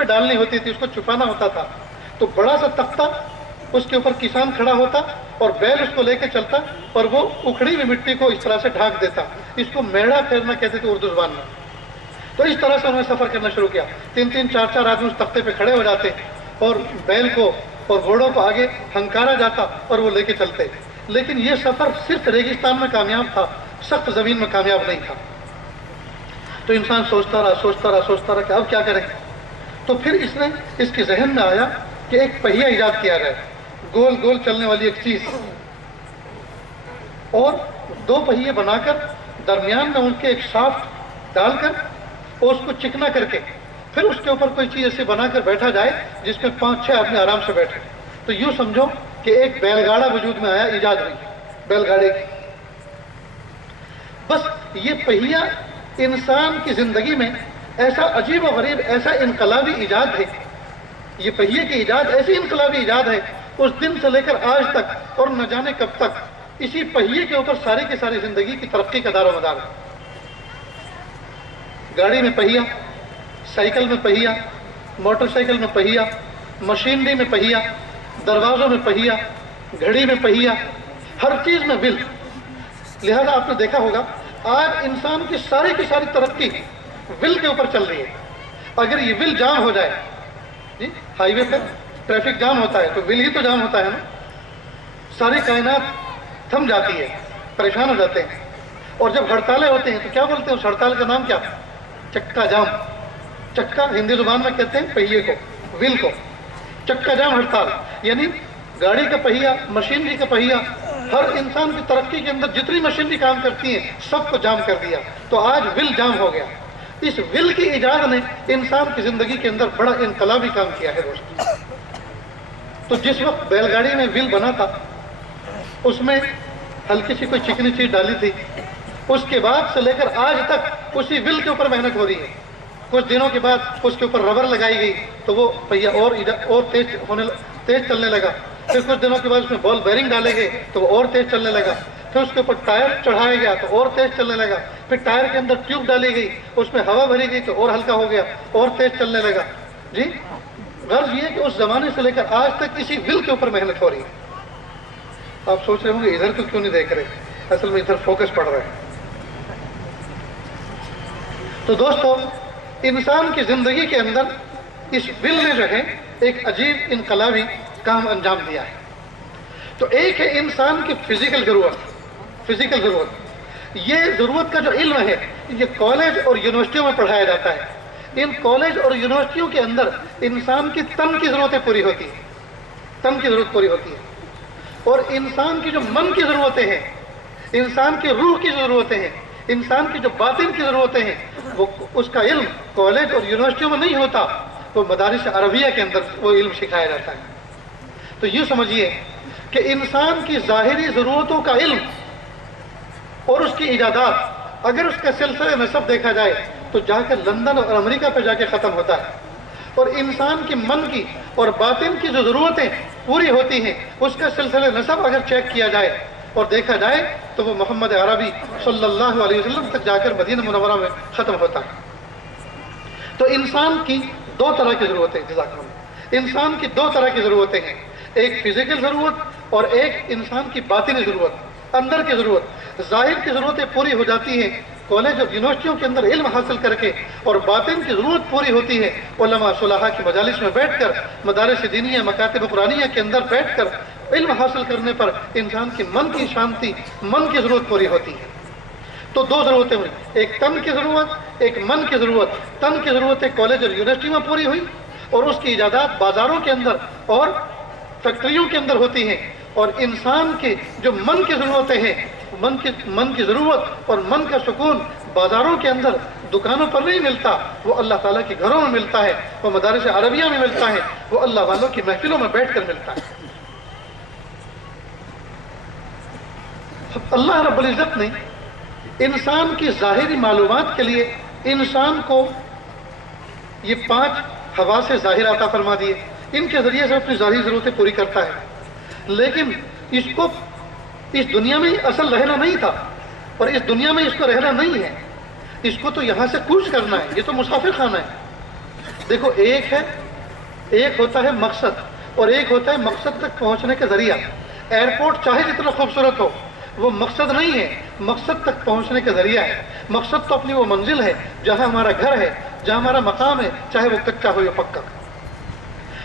پہ ڈالنی ہوتی تھی، اس کو چھپانا ہوتا تھا، تو بڑا سا تختہ، اس کے اوپر کسان کھڑا ہوتا اور بیل اس کو لے کے چلتا اور وہ اکھڑی ہوئی مٹی کو اس طرح سے ڈھانک دیتا. اس کو میڑا پھیرنا کہتے تھے اردو زبان میں. تو اس طرح سے انہوں نے سفر کرنا شروع کیا. 3-3 4-4 آدمی اس تختے پہ کھڑے ہو جاتے اور بیل کو اور گھوڑوں کو آگے ہنکارا جاتا اور وہ لے کے چلتے. لیکن یہ سفر صرف ریگستان میں کامیاب تھا، سخت زمین میں کامیاب نہیں تھا. تو انسان سوچتا رہا کہ اب کیا کریں. تو پھر اس کے ذہن میں آیا کہ ایک پہیہ ایجاد کیا جائے، گول گول چلنے والی ایک چیز، اور 2 پہیے بنا کر درمیان میں ان کے ایک شافٹ ڈال کر اور اس کو چکنا کر کے پھر اس کے اوپر کوئی چیز ایسے بنا کر بیٹھا جائے جس میں 5-6 آدمی آرام سے بیٹھے. تو یوں سمجھو کہ ایک بیل گاڑا وجود میں آیا، ایجاد ہوئی بیل گاڑے کی. بس یہ پہیہ انسان کی زندگی میں ایسا عجیب و غریب، ایسا انقلابی ایجاد ہے. یہ پہیے کی ایجاد ایسی انقلابی ایجاد ہے، اس دن سے لے کر آج تک اور نہ جانے کب تک اسی پہیے کے اوپر ساری کی ساری زندگی کی ترقی کا دار و مدار ہے. گاڑی میں پہیہ، سائیکل میں پہیہ، موٹر سائیکل میں پہیہ، مشینری میں پہیہ، دروازوں میں پہیہ، گھڑی میں پہیہ، ہر چیز میں ول. لہذا آپ نے دیکھا ہوگا آج انسان کی ساری ترقی ول کے اوپر چل رہی ہے. اگر یہ ول جام ہو جائے، ہائی وے پہ ٹریفک جام ہوتا ہے تو ول ہی تو جام ہوتا ہے نا، ساری کائنات تھم جاتی ہے، پریشان ہو جاتے ہیں. اور جب ہڑتالیں ہوتے ہیں تو کیا بولتے ہیں اس ہڑتال کا نام؟ کیا؟ چکا جام. چکا ہندی زبان میں کہتے ہیں پہیے کو، ول کو. چکا جام ہڑتال یعنی گاڑی کا پہیہ، مشینری کا پہیہ، ہر انسان کی ترقی کے اندر جتنی مشینری کام کرتی ہیں سب کو جام کر دیا. تو آج ول جام ہو گیا. اس ول کی ایجاد نے انسان کی زندگی کے اندر بڑا انقلابی کام کیا ہے دوستو. تو جس وقت بیل گاڑی میں ول بنا تھا اس میں ہلکی سی کوئی چکنی چیز ڈالی تھی، اس کے بعد سے لے کر آج تک اسی ول کے اوپر محنت ہو رہی ہے. کچھ دنوں کے بعد اس کے اوپر ربر لگائی گئی تو وہ پہیہ اور تیز چلنے لگا. پھر کچھ دنوں کے بعد اس میں بال بیرنگ ڈالے گئے تو وہ اور تیز چلنے لگا. پھر اس کے اوپر ٹائر چڑھایا گیا تو اور تیز چلنے لگا. پھر ٹائر کے اندر ٹیوب ڈالی گئی، اس میں ہوا بھری گئی تو اور ہلکا ہو گیا، اور تیز چلنے لگا. جی غرض یہ کہ اس زمانے سے لے کر آج تک اسی ول کے اوپر محنت ہو رہی ہے. آپ سوچ رہے ہوں گے ادھر کو کیوں نہیں دیکھ رہے، اصل میں ادھر فوکس پڑ رہا ہے. تو دوستو انسان کی زندگی کے اندر اس ول نے جو ہے ایک عجیب انقلابی کام انجام دیا ہے. تو ایک ہے انسان کی فزیکل ضرورت. یہ ضرورت کا جو علم ہے یہ کالج اور یونیورسٹیوں میں پڑھایا جاتا ہے. ان کالج اور یونیورسٹیوں کے اندر انسان کی تن کی ضرورتیں پوری ہوتی ہیں، تن کی ضرورت پوری ہوتی ہے. اور انسان کی جو من کی ضرورتیں ہیں، انسان کی روح کی ضرورتیں ہیں، انسان کی جو باطن کی ضرورتیں ہیں، وہ اس کا علم کالج اور یونیورسٹیوں میں نہیں ہوتا، وہ مدارس عربیہ کے اندر وہ علم سکھایا جاتا ہے. تو یوں سمجھیے کہ انسان کی ظاہری ضرورتوں کا علم اور اس کی ایجادات اگر اس کا سلسلہ نسب دیکھا جائے تو جا کر لندن اور امریکہ پہ جا کے ختم ہوتا ہے. اور انسان کی من کی اور باطن کی جو ضرورتیں پوری ہوتی ہیں اس کا سلسلہ نسب اگر چیک کیا جائے اور دیکھا جائے تو وہ محمد عربی صلی اللہ علیہ وسلم تک جا کر مدینہ منورہ میں ختم ہوتا ہے. تو انسان کی 2 طرح کی ضرورتیں، جزاکم اللہ، انسان کی 2 طرح کی ضرورتیں ہیں، ایک فزیکل ضرورت اور ایک انسان کی باطنی ضرورت، اندر کی ضرورت. ظاہر کی ضرورتیں پوری ہو جاتی ہیں کالج اور یونیورسٹیوں کے اندر علم حاصل کر کے، اور باطن کی ضرورت پوری ہوتی ہے علماء صلحاء کی مجالس میں بیٹھ کر، مدارس دینیہ، مکاتب قرآنیہ کے اندر بیٹھ کر علم حاصل کرنے پر انسان کی من کی شانتی، من کی ضرورت پوری ہوتی ہے. تو 2 ضرورتیں ہوئی، ایک تن کی ضرورت، ایک من کی ضرورت. تن کی ضرورتیں کالج اور یونیورسٹی میں پوری ہوئی اور اس کی ایجادات بازاروں کے اندر اور فیکٹریوں کے اندر ہوتی ہیں. اور انسان کے جو من کی ضرورتیں ہیں، من کی ضرورت اور من کا سکون بازاروں کے اندر دکانوں پر نہیں ملتا، وہ اللہ تعالیٰ کے گھروں میں ملتا ہے، وہ مدارس عربیہ میں ملتا ہے، وہ اللہ والوں کی محفلوں میں بیٹھ کر ملتا ہے. اللہ رب العزت نے انسان کی ظاہری معلومات کے لیے انسان کو یہ 5 حواس ظاہر عطا فرما دیے. ان کے ذریعے سے اپنی ظاہری ضرورتیں پوری کرتا ہے. لیکن اس کو اس دنیا میں اصل رہنا نہیں تھا اور اس دنیا میں اس کو رہنا نہیں ہے. اس کو تو یہاں سے کوچ کرنا ہے، یہ تو مسافر خانہ ہے. دیکھو ایک ہوتا ہے مقصد اور ایک ہوتا ہے مقصد تک پہنچنے کا ذریعہ. ایئرپورٹ چاہے جتنا خوبصورت ہو وہ مقصد نہیں ہے، مقصد تک پہنچنے کا ذریعہ ہے. مقصد تو اپنی وہ منزل ہے جہاں ہمارا گھر ہے، جہاں ہمارا مقام ہے، چاہے وہ کچا ہو یا پکا.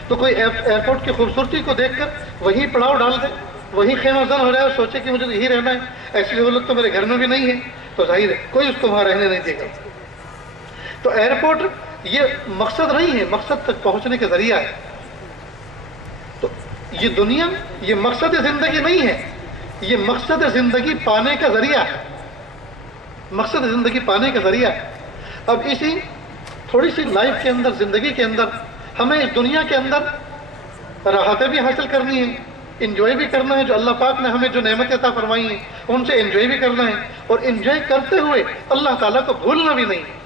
تو کوئی ایئرپورٹ کی خوبصورتی کو دیکھ کر وہیں پڑاؤ ڈال دے، وہیں خیمہ زن ہو جائے اور سوچے کہ مجھے یہی رہنا ہے، ایسی سہولت تو میرے گھر میں بھی نہیں ہے، تو ظاہر ہے کوئی اس کو وہاں رہنے نہیں دے گا. تو ایئرپورٹ یہ مقصد نہیں ہے، مقصد تک پہنچنے کا ذریعہ ہے. تو یہ دنیا یہ مقصد زندگی نہیں ہے، یہ مقصد زندگی پانے کا ذریعہ ہے. مقصد زندگی پانے کا ذریعہ ہے. اب اسی تھوڑی سی لائف کے اندر، زندگی کے اندر، ہمیں اس دنیا کے اندر راحتیں بھی حاصل کرنی ہیں، انجوائے بھی کرنا ہے. جو اللہ پاک نے ہمیں جو نعمتیں عطا فرمائی ہیں ان سے انجوائے بھی کرنا ہے، اور انجوائے کرتے ہوئے اللہ تعالیٰ کو بھولنا بھی نہیں ہے.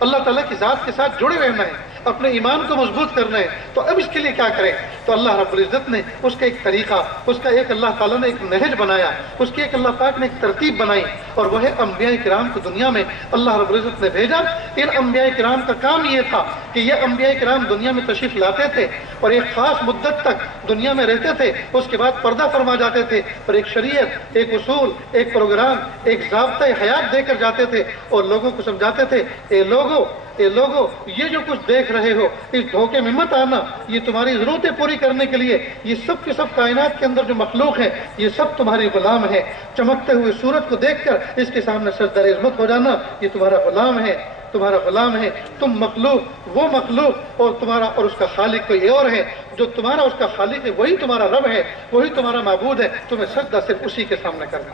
اللہ تعالیٰ کی ذات کے ساتھ جڑے رہنا ہے، اپنے ایمان کو مضبوط کرنا ہے. تو اب اس کے لیے کیا کریں؟ تو اللہ رب العزت نے اس کا ایک طریقہ، اس کا ایک اللہ تعالیٰ نے ایک نہج بنایا، اس کی ایک اللہ پاک نے ایک ترتیب بنائی، اور وہ ہے انبیاء کرام کو دنیا میں اللہ رب العزت نے بھیجا. ان انبیاء کرام کا کام یہ تھا کہ یہ انبیاء کرام دنیا میں تشریف لاتے تھے اور ایک خاص مدت تک دنیا میں رہتے تھے، اس کے بعد پردہ فرما جاتے تھے اور ایک شریعت، ایک اصول، ایک پروگرام، ایک ضابطۂ حیات دے کر جاتے تھے اور لوگوں کو سمجھاتے تھے اے لوگو یہ جو کچھ دیکھ رہے ہو اس دھوکے میں مت آنا. یہ تمہاری ضرورتیں پوری کرنے کے لیے، یہ سب کے سب کائنات کے اندر جو مخلوق ہے یہ سب تمہاری غلام ہے. چمکتے ہوئے سورج کو دیکھ کر اس کے سامنے سجدہ عظمت ہو جانا، یہ تمہارا غلام ہے، تمہارا غلام ہے. تم مخلوق، وہ مخلوق، اور تمہارا اور اس کا خالق کوئی اور ہے. جو تمہارا اس کا خالق ہے وہی تمہارا رب ہے، وہی تمہارا معبود ہے. تمہیں سجدہ صرف اسی کے سامنے کرنا.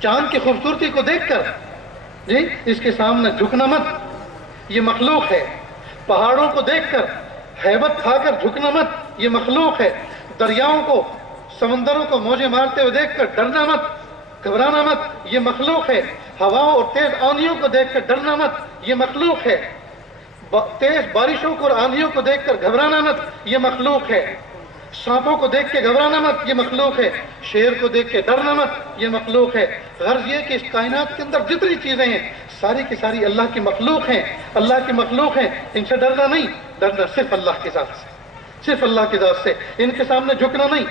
چاند کی خوبصورتی کو دیکھ کر جی اس کے سامنے جھکنا مت، یہ مخلوق ہے. پہاڑوں کو دیکھ کر ہیبت کھا کر جھکنا مت، یہ مخلوق ہے. دریاؤں کو، سمندروں کو موجیں مارتے ہوئے دیکھ کر ڈرنا مت، گھبرانا مت، یہ مخلوق ہے. ہواؤں اور تیز آندھیوں کو دیکھ کر ڈرنا مت، یہ مخلوق ہے. تیز بارشوں کو اور آندھیوں کو دیکھ کر گھبرانا مت، یہ مخلوق ہے. سانپوں کو دیکھ کے گھبرانا مت، یہ مخلوق ہے. شیر کو دیکھ کے ڈرنا مت، یہ مخلوق ہے. غرض یہ کہ اس کائنات کے اندر جتنی چیزیں ہیں ساری کی ساری اللہ کی مخلوق ہیں، اللہ کی مخلوق ہیں. ان سے ڈرنا نہیں، ڈرنا صرف اللہ کی ذات سے، صرف اللہ کی ذات سے. ان کے سامنے جھکنا نہیں.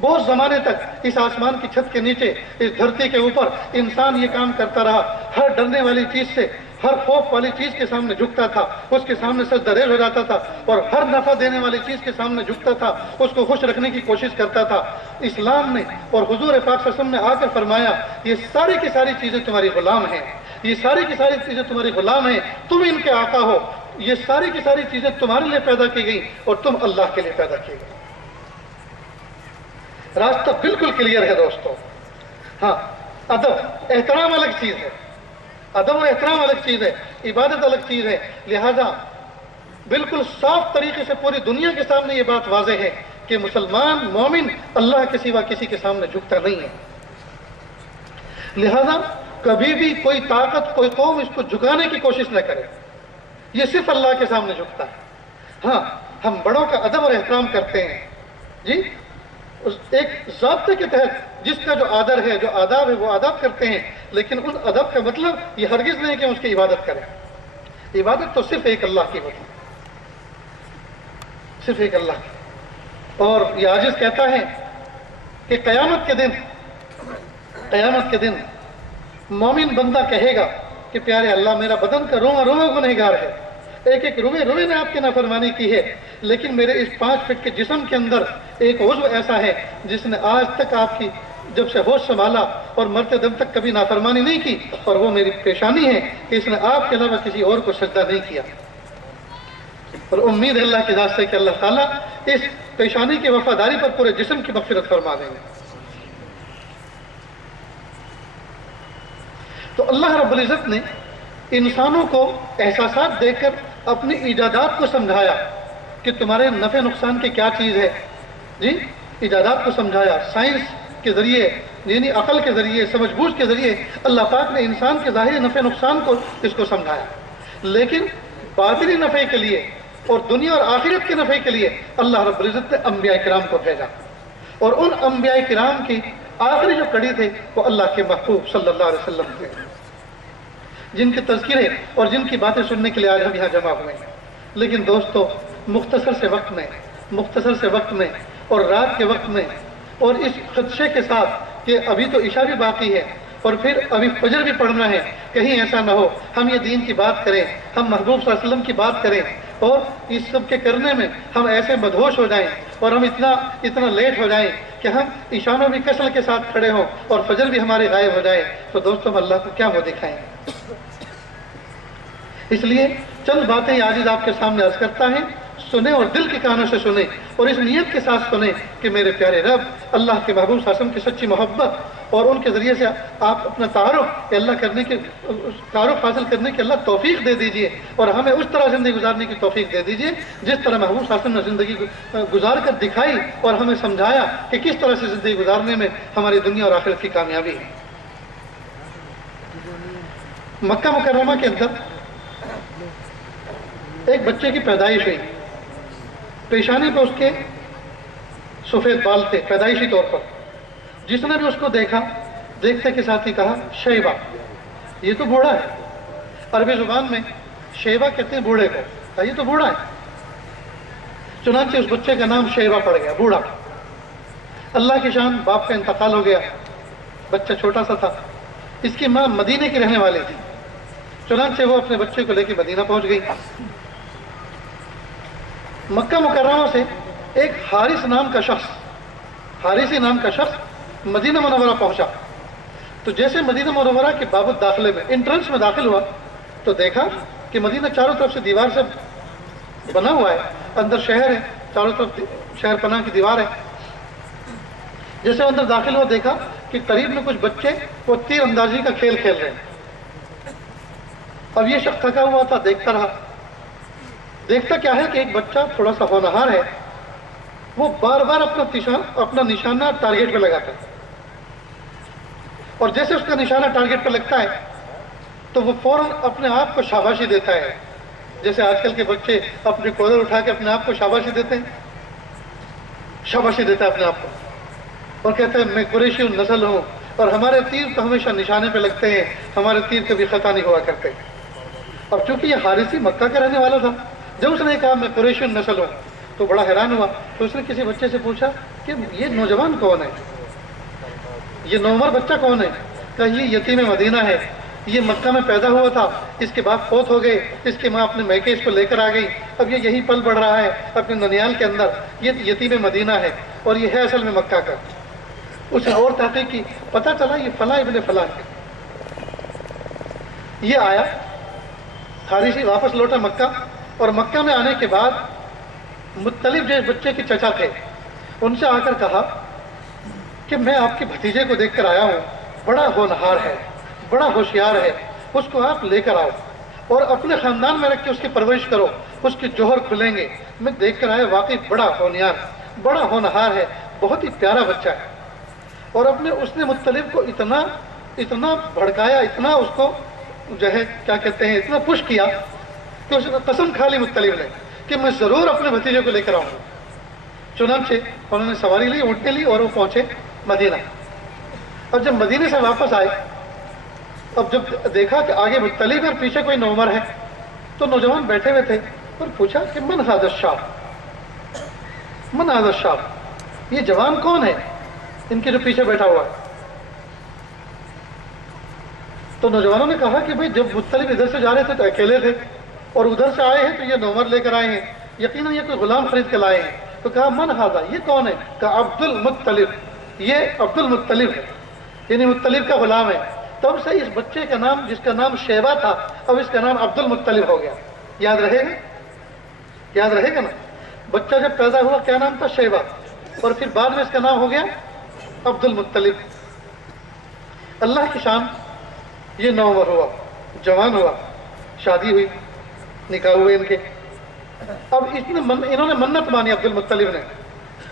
بہت زمانے تک اس آسمان کی چھت کے نیچے، اس دھرتی کے اوپر انسان یہ کام کرتا رہا. ہر ڈرنے والی چیز سے، ہر خوف والی چیز کے سامنے جھکتا تھا، اس کے سامنے سجدہ ریز ہو جاتا تھا، اور ہر نفع دینے والی چیز کے سامنے جھکتا تھا، اس کو خوش رکھنے کی کوشش کرتا تھا. اسلام نے اور حضور پاک صلی اللہ علیہ وسلم نے آ کر فرمایا یہ ساری کی ساری چیزیں تمہاری غلام ہیں، یہ ساری کی ساری چیزیں تمہاری غلام ہیں. تم ان کے آقا ہو. یہ ساری کی ساری چیزیں تمہارے لیے پیدا کی گئی اور تم اللہ کے لیے پیدا کی گئی. راستہ بالکل کلیئر ہے دوستو. ہاں، ادب احترام الگ چیز ہے، ادب اور احترام الگ چیز ہے، عبادت الگ چیز ہے. لہذا بالکل صاف طریقے سے پوری دنیا کے سامنے یہ بات واضح ہے کہ مسلمان مومن اللہ کے سوا کسی کے سامنے جھکتا نہیں ہے. لہذا کبھی بھی کوئی طاقت، کوئی قوم اس کو جھکانے کی کوشش نہ کرے. یہ صرف اللہ کے سامنے جھکتا ہے. ہاں، ہم بڑوں کا ادب اور احترام کرتے ہیں جی، ایک ضابطے کے تحت جس کا جو آدر ہے، جو آداب ہے وہ آداب کرتے ہیں. لیکن اس ادب کا مطلب یہ ہرگز نہیں کہ اس کی عبادت کریں. عبادت تو صرف ایک اللہ کی ہوتی ہے، صرف ایک اللہ کی. اور یہ عاجز کہتا ہے کہ قیامت کے دن مومن بندہ کہے گا کہ پیارے اللہ میرا بدن کا رواں رواں گنہگار ہے، ایک ایک روے نے آپ کی نافرمانی کی ہے، لیکن میرے اس 5 فٹ کے جسم کے اندر ایک عضو ایسا ہے جس نے آج تک آپ کی جب سے ہوش سنبھالا اور مرتے دم تک کبھی نافرمانی نہیں کی، اور وہ میری پیشانی ہے کہ اس نے آپ کے علاوہ کسی اور کو سجدہ نہیں کیا. اور امید ہے اللہ کی ذات سے کہ اللہ تعالیٰ اس پیشانی کی وفاداری پر پورے جسم کی مغفرت فرما دیں گے. تو اللہ رب العزت نے انسانوں کو احساسات دے کر اپنی ایجادات کو سمجھایا کہ تمہارے نفع نقصان کی کیا چیز ہے جی. ایجادات کو سمجھایا سائنس کے ذریعے، یعنی عقل کے ذریعے، سمجھ بوجھ کے ذریعے اللہ پاک نے انسان کے ظاہری نفع نقصان کو اس کو سمجھایا. لیکن باطنی نفع کے لیے اور دنیا اور آخرت کے نفع کے لیے اللہ رب العزت نے انبیاء کرام کو بھیجا. اور ان انبیاء کرام کی آخری جو کڑی تھے وہ اللہ کے محبوب صلی اللہ علیہ وسلم تھے. جن کے تذکرے اور جن کی باتیں سننے کے لیے آج ہم یہاں جمع ہوئے ہیں۔ لیکن دوستو، مختصر سے وقت میں اور رات کے وقت میں اور اس خدشے کے ساتھ کہ ابھی تو عشاء بھی باقی ہے اور پھر ابھی فجر بھی پڑھنا ہے، کہیں ایسا نہ ہو ہم یہ دین کی بات کریں، ہم محبوب صلی اللہ علیہ وسلم کی بات کریں اور اس سب کے کرنے میں ہم ایسے مدہوش ہو جائیں اور ہم اتنا لیٹ ہو جائیں کہ ہم عشاء میں بھی کسل کے ساتھ کھڑے ہوں اور فجر بھی ہمارے غائب ہو جائے، تو دوستوں ہم اللہ کو کیا وہ دکھائیں گے؟ اس لیے چند باتیں عاجز آپ کے سامنے عرض کرتا ہے، سنیں اور دل کے کانوں سے سنیں اور اس نیت کے ساتھ سنیں کہ میرے پیارے رب اللہ کے محبوب صلی اللہ علیہ وسلم کی سچی محبت اور ان کے ذریعے سے آپ اپنا تعارف حاصل کرنے کی اللہ توفیق دے دیجئے اور ہمیں اس طرح زندگی گزارنے کی توفیق دے دیجئے جس طرح محبوب صلی اللہ علیہ وسلم نے زندگی گزار کر دکھائی اور ہمیں سمجھایا کہ کس طرح سے زندگی گزارنے میں ہماری دنیا اور آخرت کی کامیابی ہے۔ مکہ مکرمہ کے اندر ایک بچے کی پیدائش ہوئی، پیشانی پہ اس کے سفید بال تھے پیدائشی طور پر۔ جس نے بھی اس کو دیکھا، دیکھتے کے ساتھ ہی کہا شیبہ، یہ تو بوڑھا ہے۔ عربی زبان میں شیبہ کہتے ہیں بوڑھے کو، یہ تو بوڑھا ہے۔ چنانچہ اس بچے کا نام شیبہ پڑ گیا، بوڑھا۔ اللہ کی شان، باپ کا انتقال ہو گیا، بچہ چھوٹا سا تھا۔ اس کی ماں مدینے کی رہنے والی تھی، چنانچہ وہ اپنے بچے کو لے کے مدینہ پہنچ گئی۔ مکہ مکرمہ سے ایک حارث نام کا شخص مدینہ منورہ پہنچا، تو جیسے مدینہ منورہ کے باب الداخلے میں انٹرنس میں داخل ہوا تو دیکھا کہ مدینہ چاروں طرف سے دیوار سے بنا ہوا ہے، اندر شہر ہے، چاروں طرف شہر پناہ کی دیوار ہے۔ جیسے اندر داخل ہوا دیکھا کہ قریب میں کچھ بچے وہ تیر اندازی کا کھیل کھیل رہے ہیں۔ اب یہ شخص تھکا ہوا تھا، دیکھتا رہا۔ دیکھتا کیا ہے کہ ایک بچہ تھوڑا سا ہونہار ہے، وہ بار بار اپنا نشانہ ٹارگیٹ پہ لگاتا ہے، اور جیسے اس کا نشانہ ٹارگیٹ پہ لگتا ہے تو وہ فوراً اپنے آپ کو شاباشی دیتا ہے، جیسے آج کل کے بچے اپنے کولر اٹھا کے اپنے آپ کو شاباشی دیتے ہیں، شاباشی دیتا ہے اپنے آپ کو اور کہتا ہے میں قریشی نسل ہوں اور ہمارے تیر تو ہمیشہ نشانے پہ لگتے ہیں، ہمارے تیر کبھی خطا نہیں ہوا کرتے۔ اب چونکہ یہ حارثی مکہ کا رہنے والا تھا، جب اس نے کہا میں قریشی نسل ہوں تو بڑا حیران ہوا، تو اس نے کسی بچے سے پوچھا کہ یہ نوجوان کون ہے، یہ نوعمر بچہ کون ہے؟ کہا یہ یتیم مدینہ ہے، یہ مکہ میں پیدا ہوا تھا، اس کے باپ فوت ہو گئے، اس کی ماں اپنے میکے اس کو لے کر آ گئی، اب یہ یہی پل بڑھ رہا ہے اپنے ننیال کے اندر، یہ یتیم مدینہ ہے اور یہ ہے اصل میں مکہ کا۔ اس نے اور تحقیق کی، پتہ چلا یہ فلاں ابن فلاں ہے۔ یہ آیا حارثی، واپس لوٹا مکہ، اور مکہ میں آنے کے بعد مطلب جو بچے کے چچا تھے ان سے آ کر کہا کہ میں آپ کے بھتیجے کو دیکھ کر آیا ہوں، بڑا ہونہار ہے، بڑا ہوشیار ہے، اس کو آپ لے کر آؤ اور اپنے خاندان میں رکھ کے اس کی پرورش کرو، اس کے جوہر کھلیں گے۔ میں دیکھ کر آیا، واقعی بڑا ہونہار ہے، بہت ہی پیارا بچہ ہے۔ اور اس نے مطلب کو اتنا بھڑکایا، اتنا اس کو جو ہے کیا کہتے ہیں اتنا پش کیا کہ اس نے قسم کھا لی مطلب نے کہ میں ضرور اپنے بھتیجے کو لے کر آؤں گا۔ چنانچہ انہوں نے سواری لی، اونٹنے لی اور وہ پہنچے مدینہ۔ اب جب مدینے سے واپس آئے، اب جب دیکھا کہ آگے مطلب اور پیچھے کوئی نوعمر ہے، تو نوجوان بیٹھے ہوئے تھے اور پوچھا کہ من ھذا الشاب، یہ جوان کون ہے ان کے جو پیچھے بیٹھا ہوا ہے؟ تو نوجوانوں نے کہا کہ بھئی جب مطلب ادھر سے جا رہے تھے تو اکیلے تھے اور ادھر سے آئے ہیں تو یہ نوعمر لے کر آئے ہیں، یقیناً یہ کوئی غلام خرید کے لائے ہیں۔ تو کہا من ھذا، یہ کون ہے؟ کہا عبد المطلب، یہ عبد المطلب ہے، یعنی مطلب کا غلام ہے۔ تب سے اس بچے کا نام، جس کا نام شیبہ تھا، اب اس کا نام عبد المطلب ہو گیا۔ یاد رہے گا نا؟ بچہ جب پیدا ہوا کیا نام تھا؟ شیبہ، اور پھر بعد میں اس کا نام ہو گیا عبد المطلب۔ اللہ کی شان، یہ نوعمر ہوا، جوان ہوا، شادی ہوئی، نکاح ہوئے ان کے۔ اب انہوں نے منت مانی عبد المطلب نے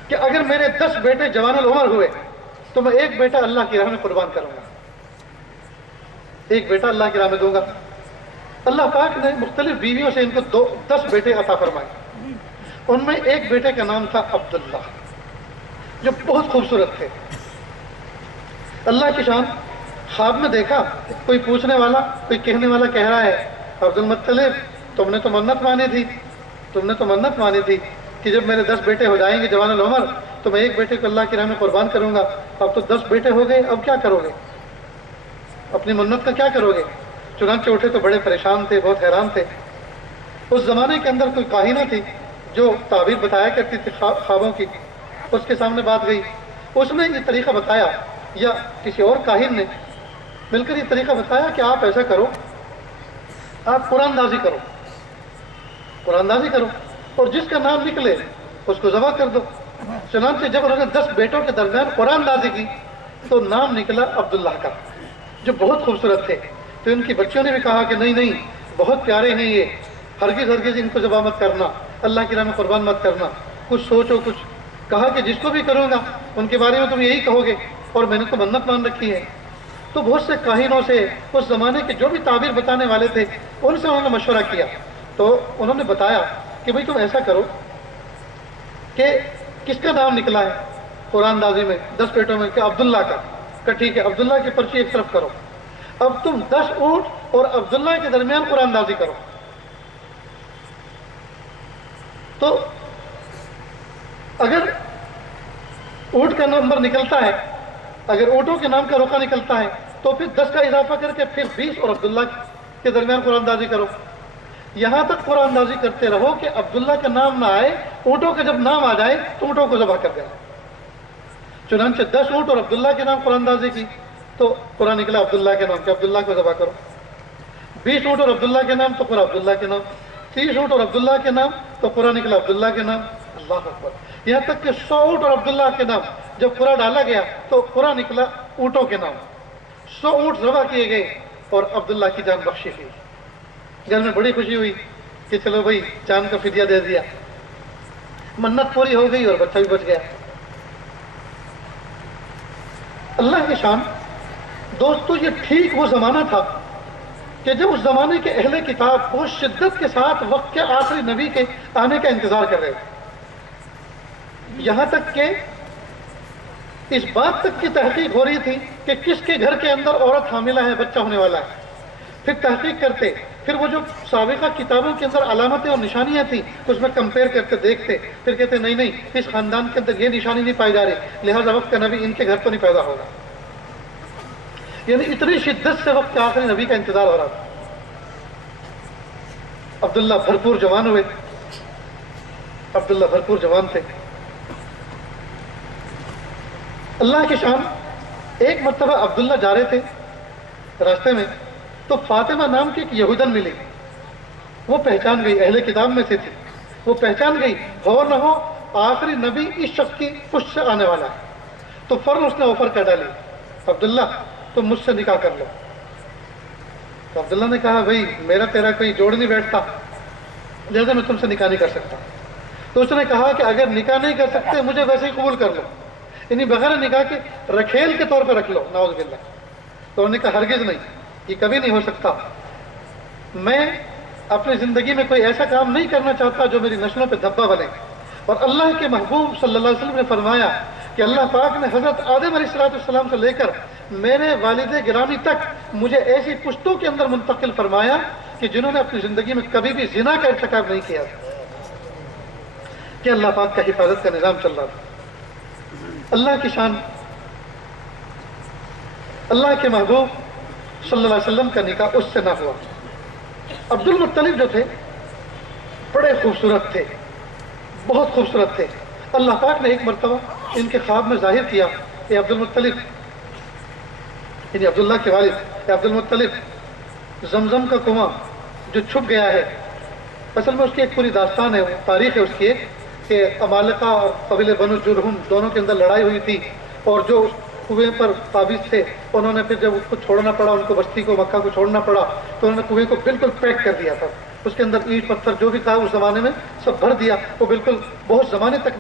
کہ اگر میرے 10 بیٹے جوان العمر ہوئے تو میں ایک بیٹا اللہ کی راہ میں قربان کروں گا، ایک بیٹا اللہ کی راہ میں دوں گا۔ اللہ پاک نے مختلف بیویوں سے ان کو 10 بیٹے عطا فرمائے۔ ان میں ایک بیٹے کا نام تھا عبداللہ، جو بہت خوبصورت تھے۔ اللہ کی شان، خواب میں دیکھا کوئی پوچھنے والا، کوئی کہنے والا کہہ رہا ہے عبد المطلب تم نے تو منت مانی تھی کہ جب میرے 10 بیٹے ہو جائیں گے جوان العمر تو میں ایک بیٹے کو اللہ کی راہ میں قربان کروں گا، اب تو 10 بیٹے ہو گئے، اب کیا کرو گے؟ اپنی منت کا کیا کرو گے؟ چنانچہ اٹھے تو بڑے پریشان تھے، بہت حیران تھے۔ اس زمانے کے اندر کوئی کاہنہ تھی جو تعبیر بتایا کرتی تھی خوابوں کی، اس کے سامنے بات گئی، اس نے یہ طریقہ بتایا، یا کسی اور کاہن نے مل کر یہ طریقہ بتایا کہ آپ ایسا کرو، آپ قرآن اندازی کرو اور جس کا نام نکلے اس کو ذبح کر دو۔ چنانچہ جب انہوں نے 10 بیٹوں کے درمیان قرآن اندازی کی تو نام نکلا عبداللہ کا، جو بہت خوبصورت تھے۔ تو ان کی بچیوں نے بھی کہا کہ نہیں بہت پیارے ہیں یہ، ہرگز ان کو ذبح مت کرنا، اللہ کی راہ میں قربان مت کرنا، کچھ سوچو کچھ۔ کہا کہ جس کو بھی کروں گا ان کے بارے میں تم یہی کہو گے، اور میں نے تو منت مان رکھی ہے۔ تو بہت سے کاہنوں سے، اس زمانے کے جو بھی تعبیر بتانے والے تھے، ان سے انہوں نے مشورہ کیا، تو انہوں نے بتایا کہ بھئی تم ایسا کرو کہ کس کا نام نکلا ہے قرآن اندازی میں 10 بیٹوں میں، کہ عبداللہ کا، کہ ٹھیک ہے عبداللہ کی پرچی ایک طرف کرو، اب تم 10 اونٹ اور عبداللہ کے درمیان قرآن اندازی کرو۔ تو اگر اونٹ کا نمبر نکلتا ہے، اگر اونٹوں کے نام کا رقعہ نکلتا ہے تو پھر 10 کا اضافہ کر کے پھر 20 اور عبداللہ کے درمیان قرآن اندازی کرو، یہاں تک قرآن اندازی کرتے رہو کہ عبداللہ کا نام نہ آئے، اونٹوں کا جب نام آ جائے تو اونٹوں کو ذبح کر دینا۔ چنانچہ 10 اونٹ اور عبداللہ کے نام قرآن اندازی کی تو قرآن نکلا عبداللہ کے نام، کہ عبداللہ کو ذبح کرو۔ 20 اونٹ اور عبداللہ کے نام تو قرآن عبداللہ کے نام، 30 اونٹ اور عبداللہ کے نام تو قرآن نکلا عبداللہ کے نام۔ اللہ اکبر! یہاں تک کہ 100 اونٹ اور عبداللہ کے نام جب قرآن ڈالا گیا تو قرآن نکلا اونٹوں کے نام، 100 اونٹ ذبح کیے گئے اور عبداللہ کی جان بخشی ہوئی۔ گھر میں بڑی خوشی ہوئی کہ چلو بھائی جان کا فدیہ دے دیا، منت پوری ہو گئی اور بچہ بھی بچ گیا۔ اللہ کی شان دوستو، یہ ٹھیک وہ زمانہ تھا کہ جب اس زمانے کے اہل کتاب بہت شدت کے ساتھ وقت کے آخری نبی کے آنے کا انتظار کر رہے تھے، یہاں تک کہ اس بات تک کی تحقیق ہو رہی تھی کہ کس کے گھر کے اندر عورت حاملہ ہے، بچہ ہونے والا ہے۔ پھر تحقیق کرتے، پھر وہ جو سابقہ کتابوں کے اندر علامتیں اور نشانیاں تھیں اس میں کمپیئر کرتے، دیکھتے، پھر کہتے نہیں اس خاندان کے اندر یہ نشانی نہیں پائی جا رہی، لہذا وقت کا نبی ان کے گھر تو نہیں پیدا ہوگا۔ یعنی اتنی شدت سے وقت کے آخری نبی کا انتظار ہو رہا تھا۔ عبداللہ بھرپور جوان ہوئے، عبداللہ بھرپور جوان تھے۔ اللہ کی شان، ایک مرتبہ عبداللہ جا رہے تھے راستے میں تو فاطمہ نام کی ایک یہودن ملی، وہ پہچان گئی، اہل کتاب میں سے تھی، وہ پہچان گئی ہو نہ ہو آخری نبی اس شخص کی پشت سے آنے والا ہے، تو فوراً اس نے آفر کر ڈالی، عبداللہ تم مجھ سے نکاح کر لو۔ تو عبداللہ نے کہا بھائی میرا تیرا کوئی جوڑ نہیں بیٹھتا، لہذا میں تم سے نکاح نہیں کر سکتا۔ تو اس نے کہا کہ اگر نکاح نہیں کر سکتے مجھے ویسے ہی قبول کر لو، یعنی بغیر نکاح کے رکھیل کے طور پہ رکھ لو، نعوذ باللہ۔ تو انہوں نے کہا ہرگز نہیں، یہ کبھی نہیں ہو سکتا، میں اپنی زندگی میں کوئی ایسا کام نہیں کرنا چاہتا جو میری نسلوں پہ دھبا بنے۔ اور اللہ کے محبوب صلی اللہ علیہ وسلم نے فرمایا کہ اللہ پاک نے حضرت آدم علیہ السلام سے لے کر میرے والد گرامی تک مجھے ایسی پشتوں کے اندر منتقل فرمایا کہ جنہوں نے اپنی زندگی میں کبھی بھی زنا کا ارتکاب نہیں کیا تھا، کہ اللہ پاک کا حفاظت کا نظام چل رہا تھا۔ اللہ کی شان، اللہ کے محبوب صلی اللہ علیہ وسلم کا نکاح اس سے نہ ہوا۔ عبد المطلب جو تھے بڑے خوبصورت تھے، بہت خوبصورت تھے۔ اللہ پاک نے ایک مرتبہ ان کے خواب میں ظاہر کیا کہ عبد المطلب، یعنی عبداللہ کے والد، عبد المطلب زمزم کا کنواں جو چھپ گیا ہے، اصل میں اس کی ایک پوری داستان ہے، تاریخ ہے اس کی، کہ عمالقہ اور قبیلے بنو جرہم دونوں کے اندر لڑائی ہوئی تھی، اور جو کنویں پر قابض تھے انہوں نے پھر جب اس کو چھوڑنا پڑا، ان کو بستی کو مکہ کو چھوڑنا پڑا، تو انہوں نے کنویں کو بالکل پیک کر دیا تھا، اس کے اندر اینٹ پتھر جو بھی تھا اس زمانے میں سب بھر دیا، وہ بالکل بہت زمانے تک